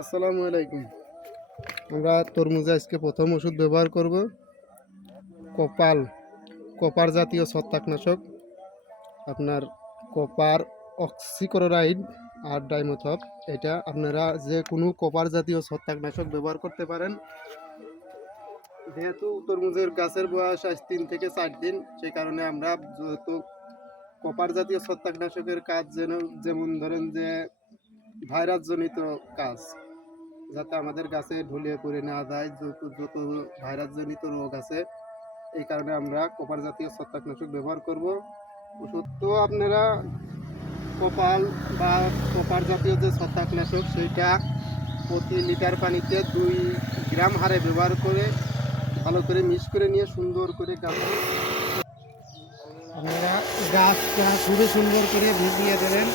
আসসালামু আলাইকুম। আমরা তরমুজে আজকে প্রথম ওষুধ ব্যবহার করব কপাল কপার জাতীয় ছত্রাকনাশক। আপনার কপার অক্সিক্লোরাইড আর ডাইমোথপ, এটা আপনারা যে কোনো কপার জাতীয় ছত্রাকনাশক ব্যবহার করতে পারেন। যেহেতু তরমুজের গাছের বয়স আজ 3 থেকে 4 দিন, সেই কারণে আমরা যেহেতু কপার জাতীয় ছত্রাকনাশকের কাজ যেমন ধরেন যে ভাইরাসজনিত কাজ, যাতে আমাদের গাছে ঢুলিয়ে পড়ে না যায়, যত ভাইরাসজনিত রোগ আছে, এই কারণে আমরা কপার জাতীয় ছত্রাকনাশক ব্যবহার করব। ওষুধ তো আপনারা কপাল বা কপার জাতীয় যে ছত্রাকনাশক, সেইটা প্রতি লিটার পানিতে 2 গ্রাম হারে ব্যবহার করে ভালো করে মিক্স করে নিয়ে সুন্দর করে গাছে আপনারা গাছটা খুবই সুন্দর করে ভিজিয়ে দেবেন।